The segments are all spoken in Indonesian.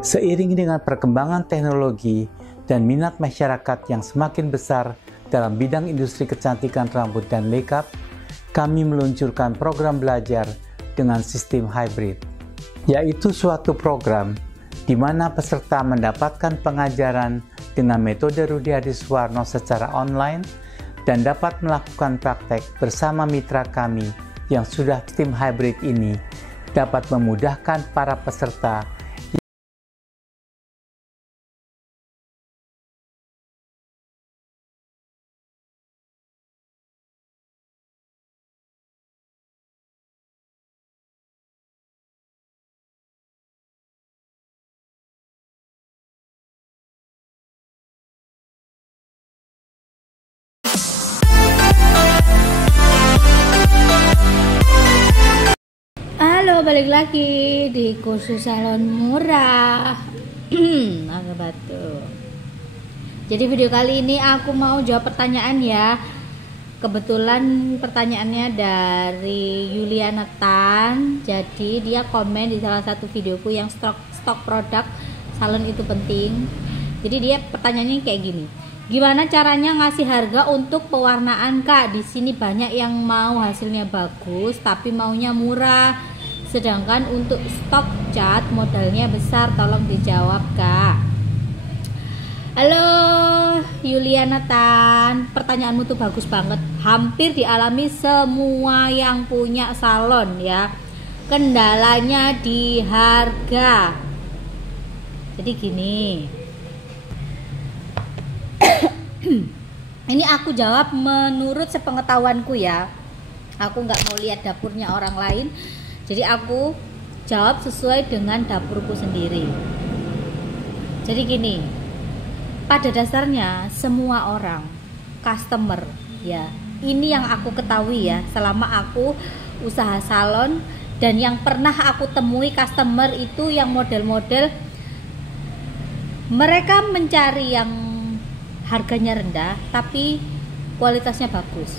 Seiring dengan perkembangan teknologi dan minat masyarakat yang semakin besar dalam bidang industri kecantikan rambut dan makeup, kami meluncurkan program belajar dengan sistem hybrid, yaitu suatu program di mana peserta mendapatkan pengajaran dengan metode Rudi Hadiswarno secara online dan dapat melakukan praktek bersama mitra kami yang sudah sistem hybrid ini dapat memudahkan para peserta balik lagi di kursus salon murah. Agak batu. Jadi video kali ini aku mau jawab pertanyaan ya. Kebetulan pertanyaannya dari Yuliana Tan. Jadi dia komen di salah satu videoku yang stok produk salon itu penting. Jadi dia pertanyaannya kayak gini. Gimana caranya ngasih harga untuk pewarnaan Kak? Di sini banyak yang mau hasilnya bagus tapi maunya murah. Sedangkan untuk stok cat modalnya besar, tolong dijawab Kak. Halo Yuliana Tan, pertanyaanmu tuh bagus banget. Hampir dialami semua yang punya salon ya. Kendalanya di harga. Jadi gini. Ini aku jawab menurut sepengetahuanku ya. Aku nggak mau lihat dapurnya orang lain. Jadi aku jawab sesuai dengan dapurku sendiri. Jadi gini, pada dasarnya semua orang customer ya, ini yang aku ketahui ya selama aku usaha salon, dan yang pernah aku temui customer itu yang model-model mereka mencari yang harganya rendah tapi kualitasnya bagus.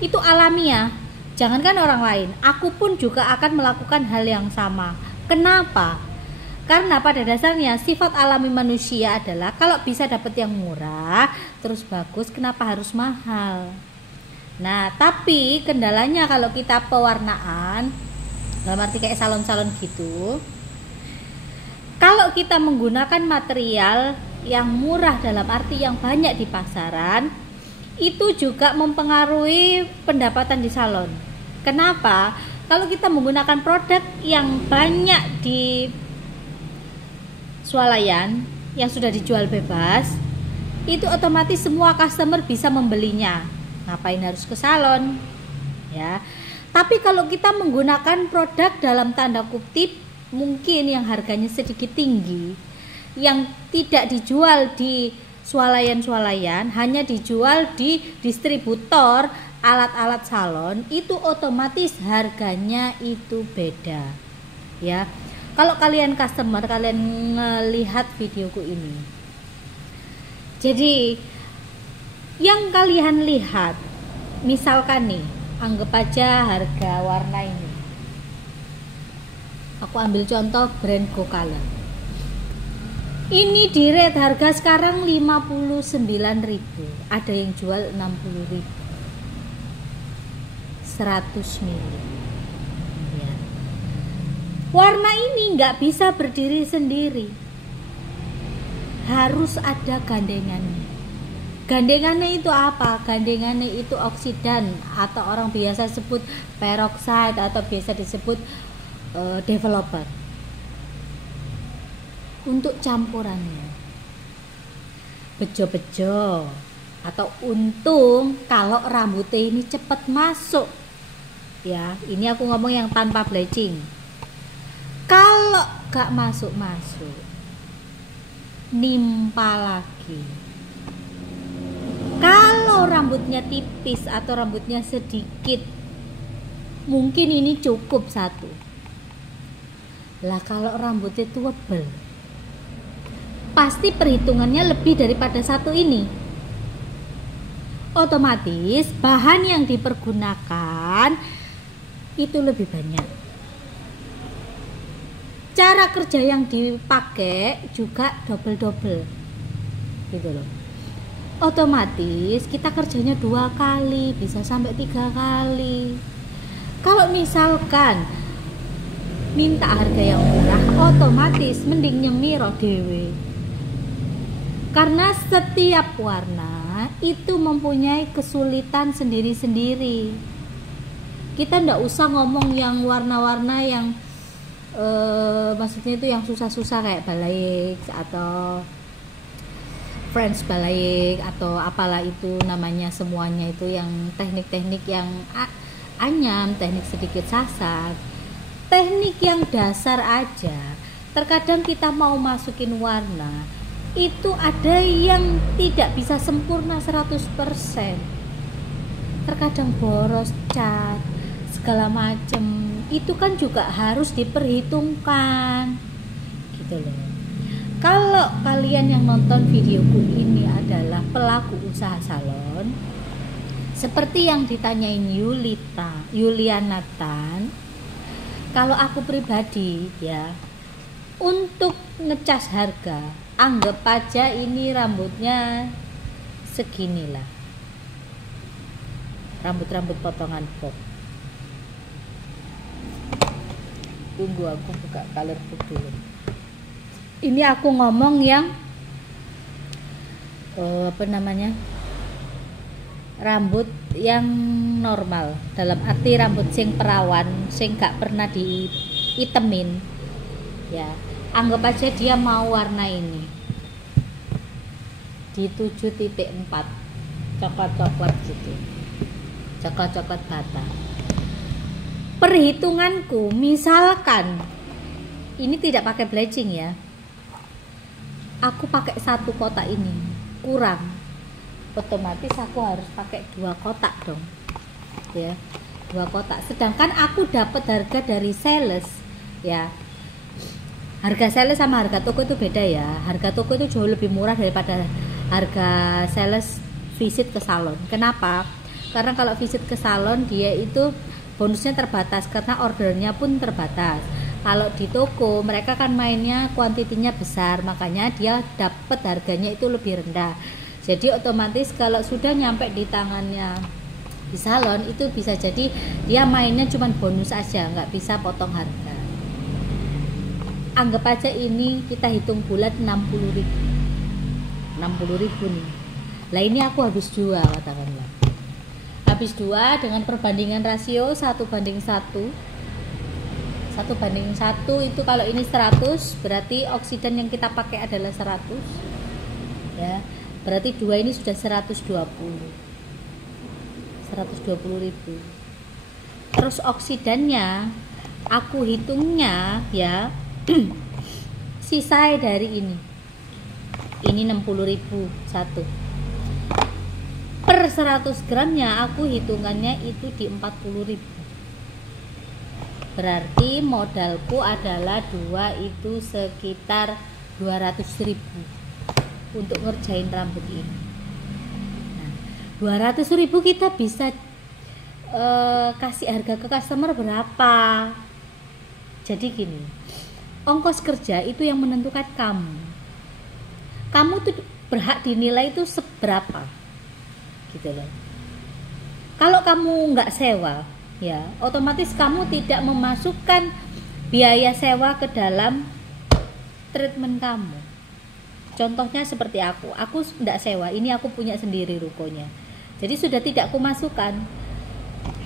Itu alamiah. Jangankan orang lain, aku pun juga akan melakukan hal yang sama. Kenapa? Karena pada dasarnya sifat alami manusia adalah kalau bisa dapat yang murah, terus bagus, kenapa harus mahal? Nah, tapi kendalanya kalau kita pewarnaan, dalam arti kayak salon-salon gitu, kalau kita menggunakan material yang murah dalam arti yang banyak di pasaran, itu juga mempengaruhi pendapatan di salon. Kenapa? Kalau kita menggunakan produk yang banyak di swalayan yang sudah dijual bebas, itu otomatis semua customer bisa membelinya. Ngapain harus ke salon? Ya. Tapi kalau kita menggunakan produk dalam tanda kutip mungkin yang harganya sedikit tinggi, yang tidak dijual di swalayan-swalayan, hanya dijual di distributor alat-alat salon, itu otomatis harganya itu beda ya. Kalau kalian customer, kalian melihat videoku ini, jadi yang kalian lihat, misalkan nih, anggap aja harga warna ini, aku ambil contoh brand GoColor. Ini di rate harga sekarang 59.000, ada yang jual 60.000. 100 ml ya. Warna ini nggak bisa berdiri sendiri, harus ada gandengannya. Gandengannya itu apa? Gandengannya itu oksidan atau orang biasa sebut peroxide atau biasa disebut developer. Untuk campurannya bejo-bejo atau untung kalau rambutnya ini cepat masuk ya. Ini aku ngomong yang tanpa bleaching. Kalau gak masuk-masuk, nimpa lagi. Kalau rambutnya tipis atau rambutnya sedikit, mungkin ini cukup satu. Lah kalau rambutnya tebal, pasti perhitungannya lebih daripada satu ini. Otomatis bahan yang dipergunakan itu lebih banyak. cara kerja yang dipakai juga double gitu loh. Otomatis kita kerjanya 2 kali, bisa sampai 3 kali. Kalau misalkan minta harga yang murah, otomatis mending nyemiro dewe, karena setiap warna itu mempunyai kesulitan sendiri-sendiri. Kita ndak usah ngomong yang warna-warna yang maksudnya itu yang susah-susah kayak balaik atau French balaik atau apalah itu namanya, semuanya itu yang teknik-teknik yang anyam, teknik sedikit sasar, teknik yang dasar aja. Terkadang kita mau masukin warna itu ada yang tidak bisa sempurna 100%. Terkadang boros cat segala macem, itu kan juga harus diperhitungkan gitu loh. Kalau kalian yang nonton videoku ini adalah pelaku usaha salon, seperti yang ditanyain Yuliana Tan, kalau aku pribadi ya, untuk ngecas harga, anggap aja ini rambutnya seginilah, rambut potongan bob. Tunggu aku buka colorbook dulu. Ini aku ngomong yang rambut yang normal, dalam arti rambut sing perawan, sing gak pernah diitemin ya. Anggap aja dia mau warna ini di 7.4 coklat gitu, coklat bata. Perhitunganku, misalkan ini tidak pakai bleaching ya, aku pakai 1 kotak ini kurang, otomatis aku harus pakai 2 kotak dong ya, 2 kotak. Sedangkan aku dapat harga dari sales ya, harga sales sama harga toko itu beda ya. Harga toko itu jauh lebih murah daripada harga sales visit ke salon. Kenapa? Karena kalau visit ke salon dia itu bonusnya terbatas karena ordernya pun terbatas. Kalau di toko mereka kan mainnya kuantitinya besar, makanya dia dapat harganya itu lebih rendah. Jadi otomatis kalau sudah nyampe di tangannya di salon itu bisa jadi dia mainnya cuma bonus aja, nggak bisa potong harga. Anggap aja ini kita hitung bulat 60.000 nih. Lah ini aku habis 2 katakanlah. Habis 2 dengan perbandingan rasio 1:1. 1:1 itu kalau ini 100, berarti oksidan yang kita pakai adalah 100 ya. Berarti 2 ini sudah 120.000. Terus oksidannya aku hitungnya ya sisa dari ini 60.000 satu. Per 100 gramnya aku hitungannya itu di 40.000. Berarti modalku adalah 2 itu sekitar 200.000 untuk ngerjain rambut ini. Nah, 200.000 kita bisa kasih harga ke customer berapa? Jadi gini, ongkos kerja itu yang menentukan kamu. Kamu tuh berhak dinilai itu seberapa, gitu loh. Kalau kamu nggak sewa, ya otomatis kamu tidak memasukkan biaya sewa ke dalam treatment kamu. Contohnya seperti aku nggak sewa, ini aku punya sendiri rukonya. Jadi sudah tidak aku masukkan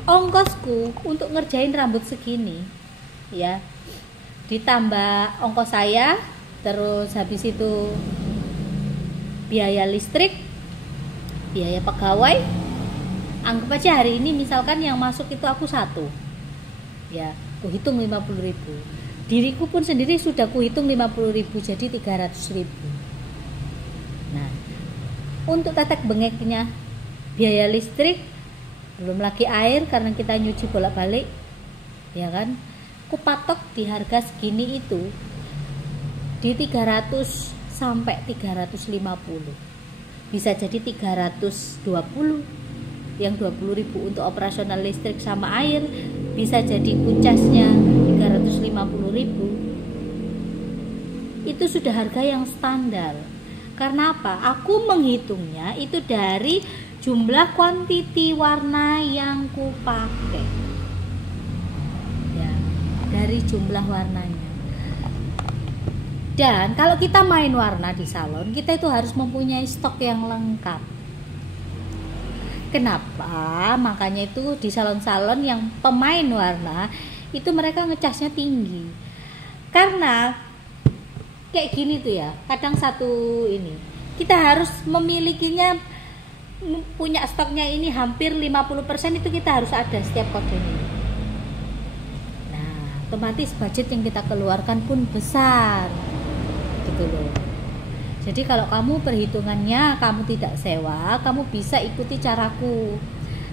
ongkosku untuk ngerjain rambut segini, ya. Ditambah ongkos saya, terus habis itu biaya listrik, biaya pegawai. Anggap aja hari ini misalkan yang masuk itu aku 1, ya, aku hitung 50.000. Diriku pun sendiri sudah ku hitung 50.000, jadi 300.000. Nah, untuk tetek bengeknya, biaya listrik, belum lagi air karena kita nyuci bolak-balik, ya kan? Aku patok di harga segini itu di 300 sampai 350. Bisa jadi 320. Yang 20.000 untuk operasional listrik sama air, bisa jadi kucasnya 350.000. itu sudah harga yang standar. Karena apa? Aku menghitungnya itu dari jumlah kuantiti warna yang kupakai. Ya, dari jumlah warnanya. Dan kalau kita main warna di salon, kita itu harus mempunyai stok yang lengkap. Kenapa? Makanya itu di salon-salon yang pemain warna itu mereka ngecasnya tinggi. Karena kayak gini tuh ya, kadang satu ini kita harus memilikinya, punya stoknya ini hampir 50% itu kita harus ada setiap kodenya. Nah, otomatis budget yang kita keluarkan pun besar gitu loh. Jadi kalau kamu perhitungannya kamu tidak sewa, kamu bisa ikuti caraku.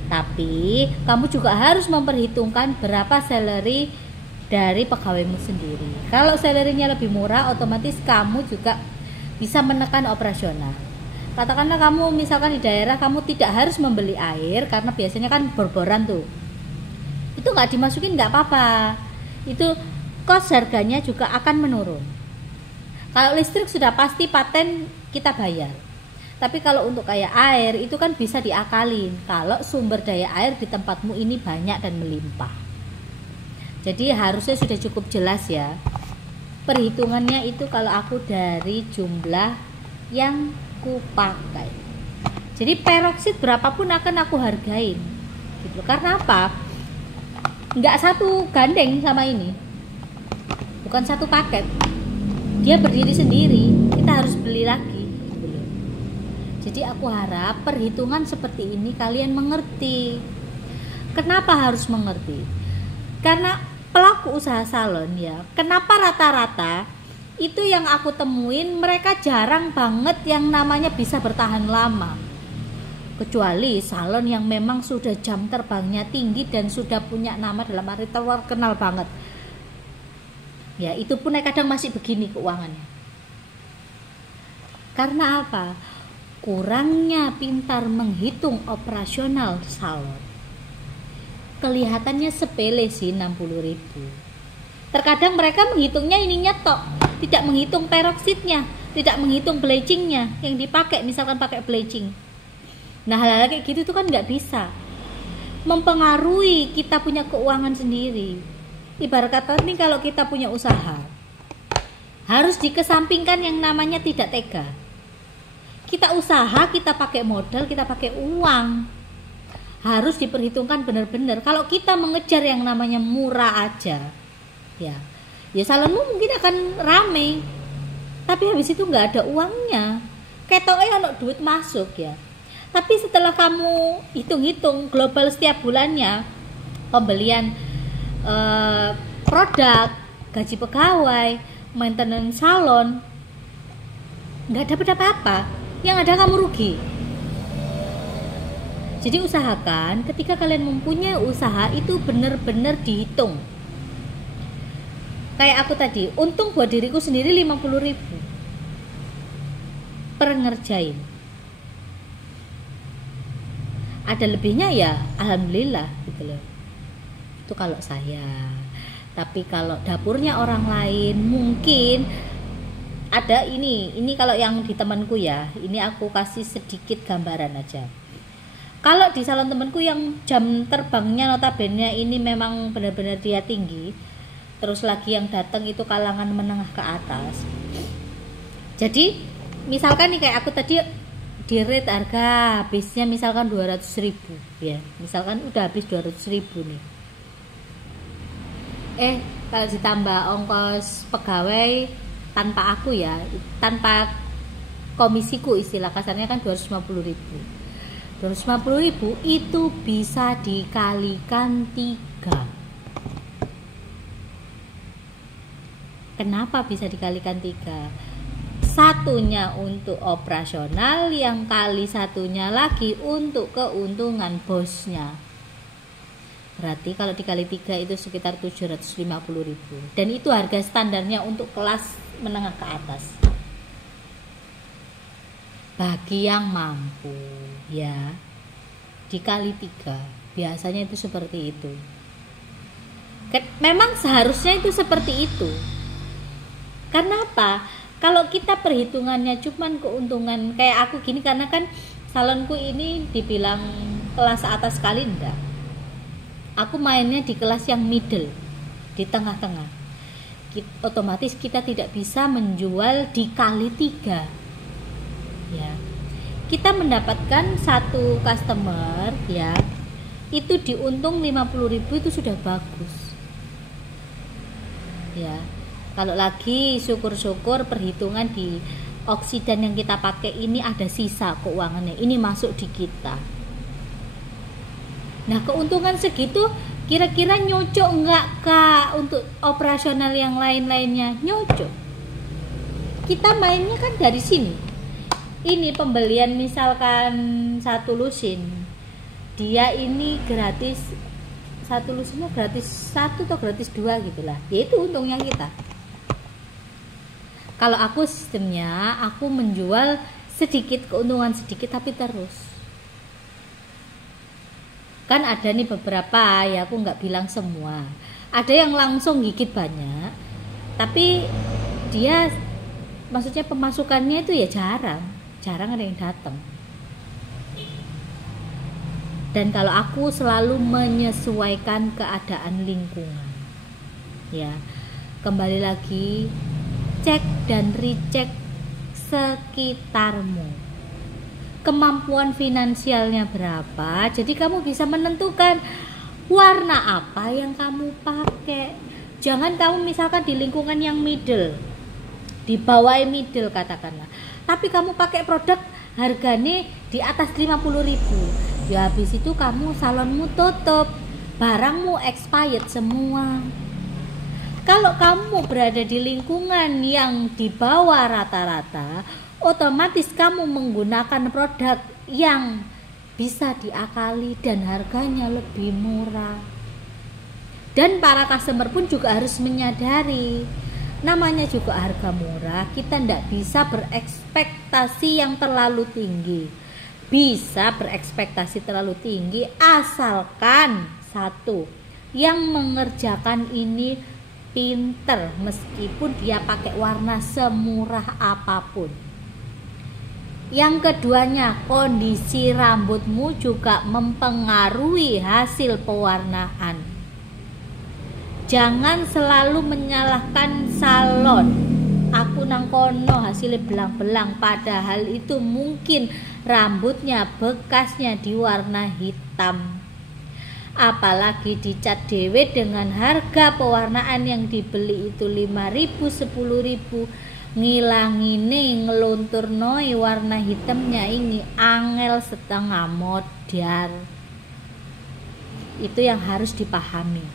Tapi kamu juga harus memperhitungkan berapa salary dari pegawaimu sendiri. Kalau salary-nya lebih murah, otomatis kamu juga bisa menekan operasional. Katakanlah kamu misalkan di daerah kamu tidak harus membeli air karena biasanya kan bor-boran tuh. Itu nggak dimasukin nggak apa-apa. Itu kos harganya juga akan menurun. Kalau listrik sudah pasti paten kita bayar. Tapi kalau untuk kayak air itu kan bisa diakalin kalau sumber daya air di tempatmu ini banyak dan melimpah. Jadi harusnya sudah cukup jelas ya. Perhitungannya itu kalau aku dari jumlah yang kupakai. Jadi peroksid berapapun akan aku hargain. Gitu. Karena apa? Nggak satu gandeng sama ini. Bukan satu paket. Dia berdiri sendiri, kita harus beli lagi. Jadi aku harap perhitungan seperti ini kalian mengerti. Kenapa harus mengerti? Karena pelaku usaha salon ya, kenapa rata-rata itu yang aku temuin mereka jarang banget yang namanya bisa bertahan lama. Kecuali salon yang memang sudah jam terbangnya tinggi dan sudah punya nama dalam arti terkenal banget. Ya itu pun kadang masih begini keuangannya. Karena apa? Kurangnya pintar menghitung operasional salon. Kelihatannya sepele sih 60.000. Terkadang mereka menghitungnya ininya tok, tidak menghitung peroksidnya, tidak menghitung bleachingnya yang dipakai, misalkan pakai bleaching. Nah hal-hal kayak gitu tuh kan nggak bisa, mempengaruhi kita punya keuangan sendiri. Ibarat kata nih kalau kita punya usaha, harus dikesampingkan yang namanya tidak tega. Kita usaha, kita pakai modal, kita pakai uang, harus diperhitungkan benar-benar. Kalau kita mengejar yang namanya murah aja, ya salonmu mungkin akan rame, tapi habis itu nggak ada uangnya. Ketoknya ada duit masuk ya. Tapi setelah kamu hitung-hitung global setiap bulannya, pembelian produk, gaji pegawai, maintenance salon, nggak dapat apa-apa. Yang ada kamu rugi. Jadi usahakan ketika kalian mempunyai usaha itu benar-benar dihitung. Kayak aku tadi, untung buat diriku sendiri 50.000 per ngerjain. Ada lebihnya ya alhamdulillah gitu loh. Itu kalau saya. Tapi kalau dapurnya orang lain mungkin ada ini kalau yang di temanku ya, ini aku kasih sedikit gambaran aja. Kalau di salon temanku yang jam terbangnya notabene ini memang benar-benar dia tinggi, terus lagi yang datang itu kalangan menengah ke atas. Jadi misalkan nih kayak aku tadi di rate harga habisnya misalkan 200.000 ya, misalkan udah habis 200.000 nih. Kalau ditambah ongkos pegawai tanpa aku ya, tanpa komisiku istilah kasarnya kan 250.000. 250.000 itu bisa dikalikan 3. Kenapa bisa dikalikan 3? Satunya untuk operasional, yang kali satunya lagi untuk keuntungan bosnya. Berarti kalau dikali 3 itu sekitar 750.000. Dan itu harga standarnya untuk kelas menengah ke atas. Bagi yang mampu ya, dikali 3. Biasanya itu seperti itu. Memang seharusnya itu seperti itu. Karena apa? Kalau kita perhitungannya cuman keuntungan kayak aku gini, karena kan salonku ini dibilang kelas atas sekali enggak. Aku mainnya di kelas yang middle, di tengah-tengah. Otomatis kita tidak bisa menjual dikali 3. Ya. Kita mendapatkan satu customer ya, itu diuntung 50.000 itu sudah bagus. Ya. Kalau lagi syukur-syukur perhitungan di oksidan yang kita pakai ini ada sisa keuangannya, ini masuk di kita. Nah, keuntungan segitu kira-kira nyocok enggak Kak untuk operasional yang lain-lainnya? Nyocok. Kita mainnya kan dari sini. Ini pembelian misalkan 1 lusin, dia ini gratis, 1 lusinnya gratis 1 atau gratis 2 gitulah, yaitu untungnya kita. Kalau aku sistemnya, aku menjual sedikit, keuntungan sedikit tapi terus. Kan ada nih beberapa, ya aku nggak bilang semua, ada yang langsung gigit banyak tapi dia maksudnya pemasukannya itu ya jarang ada yang datang. Dan kalau aku selalu menyesuaikan keadaan lingkungan ya, kembali lagi cek dan recheck sekitarmu, kemampuan finansialnya berapa, jadi kamu bisa menentukan warna apa yang kamu pakai. Jangan kamu misalkan di lingkungan yang middle, di bawah middle katakanlah, tapi kamu pakai produk harganya di atas 50.000, ya habis itu kamu salonmu tutup, barangmu expired semua. Kalau kamu berada di lingkungan yang di bawah rata-rata, otomatis kamu menggunakan produk yang bisa diakali dan harganya lebih murah. Dan para customer pun juga harus menyadari, namanya juga harga murah, kita tidak bisa berekspektasi yang terlalu tinggi. Bisa berekspektasi terlalu tinggi asalkan satu, yang mengerjakan ini pinter, meskipun dia pakai warna semurah apapun. Yang keduanya, kondisi rambutmu juga mempengaruhi hasil pewarnaan. Jangan selalu menyalahkan salon. Aku nang kono hasilnya belang-belang, padahal itu mungkin rambutnya bekasnya diwarna hitam. Apalagi dicat dewe dengan harga pewarnaan yang dibeli itu 5.000, 10.000, ngilangine ngelunturno warna hitamnya ini angel setengah modar. Itu yang harus dipahami,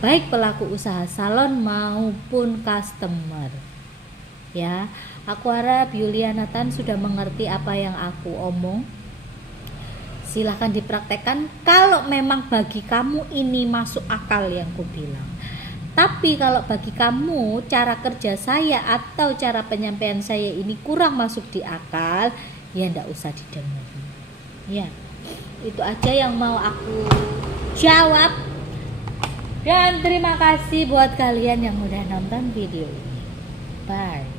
baik pelaku usaha salon maupun customer. Ya, aku harap Yuliana Tan sudah mengerti apa yang aku omong. Silahkan dipraktekkan kalau memang bagi kamu ini masuk akal yang ku bilang. Tapi kalau bagi kamu cara kerja saya atau cara penyampaian saya ini kurang masuk di akal, ya ndak usah didengar. Ya, itu aja yang mau aku jawab. Dan terima kasih buat kalian yang udah nonton video ini. Bye.